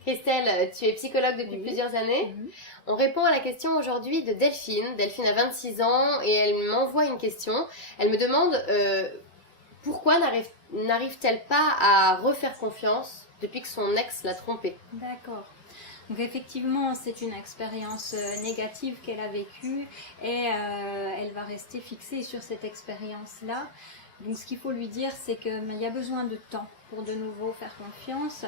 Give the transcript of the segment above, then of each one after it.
Christelle, tu es psychologue depuis Oui. plusieurs années. On répond à la question aujourd'hui de Delphine. Delphine a 26 ans et elle m'envoie une question. Elle me demande pourquoi n'arrive-t-elle pas à refaire confiance depuis que son ex l'a trompée. D'accord. Donc effectivement, c'est une expérience négative qu'elle a vécue et elle va rester fixée sur cette expérience-là. Donc ce qu'il faut lui dire, c'est qu'il y a besoin de temps pour de nouveau faire confiance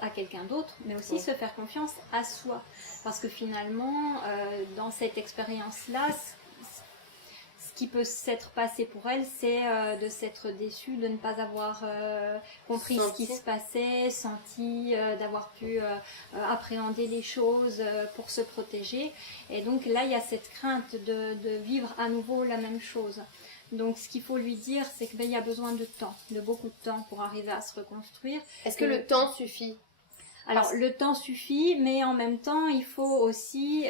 à quelqu'un d'autre, mais aussi se faire confiance à soi. Parce que finalement, dans cette expérience-là, ce qui peut s'être passé pour elle, c'est de s'être déçue, de ne pas avoir compris ce qui se passait, senti, d'avoir pu appréhender les choses pour se protéger. Et donc là, il y a cette crainte de vivre à nouveau la même chose. Donc ce qu'il faut lui dire, c'est qu'il y a besoin de temps, de beaucoup de temps pour arriver à se reconstruire. Est-ce que le temps suffit ? Alors le temps suffit, mais en même temps il faut aussi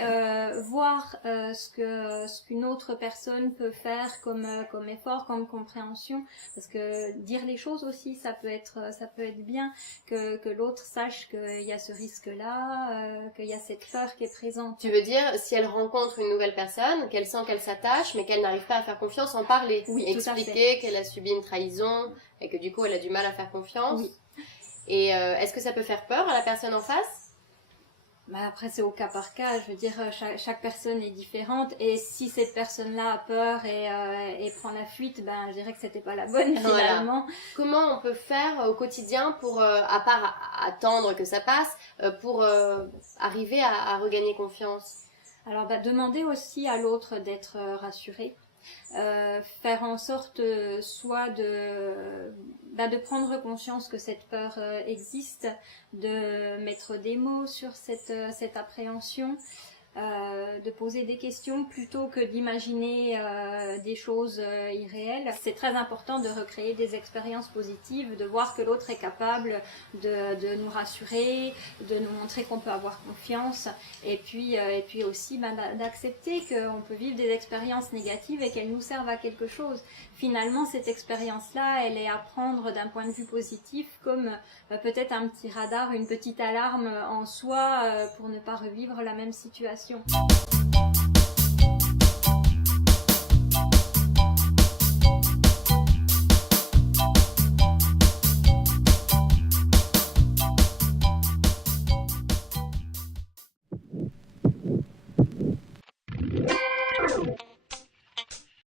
voir ce qu'une autre personne peut faire comme effort, comme compréhension, parce que dire les choses aussi ça peut être bien que l'autre sache qu'il y a ce risque-là, qu'il y a cette peur qui est présente. Tu veux dire si elle rencontre une nouvelle personne, qu'elle sent qu'elle s'attache, mais qu'elle n'arrive pas à faire confiance, en parler, oui, expliquer qu'elle a subi une trahison et que du coup elle a du mal à faire confiance. Oui. Et est-ce que ça peut faire peur à la personne en face ? Après c'est au cas par cas, je veux dire chaque personne est différente et si cette personne-là a peur et prend la fuite, je dirais que c'était pas la bonne finalement. Voilà. Comment on peut faire au quotidien pour, à part attendre que ça passe, pour arriver à regagner confiance ? Alors demander aussi à l'autre d'être rassuré. Faire en sorte soit de prendre conscience que cette peur existe, de mettre des mots sur cette appréhension, de poser des questions plutôt que d'imaginer des choses irréelles. C'est très important de recréer des expériences positives, de voir que l'autre est capable de nous rassurer, de nous montrer qu'on peut avoir confiance et puis aussi d'accepter qu'on peut vivre des expériences négatives et qu'elles nous servent à quelque chose. Finalement, cette expérience-là, elle est à prendre d'un point de vue positif comme peut-être un petit radar, une petite alarme en soi pour ne pas revivre la même situation.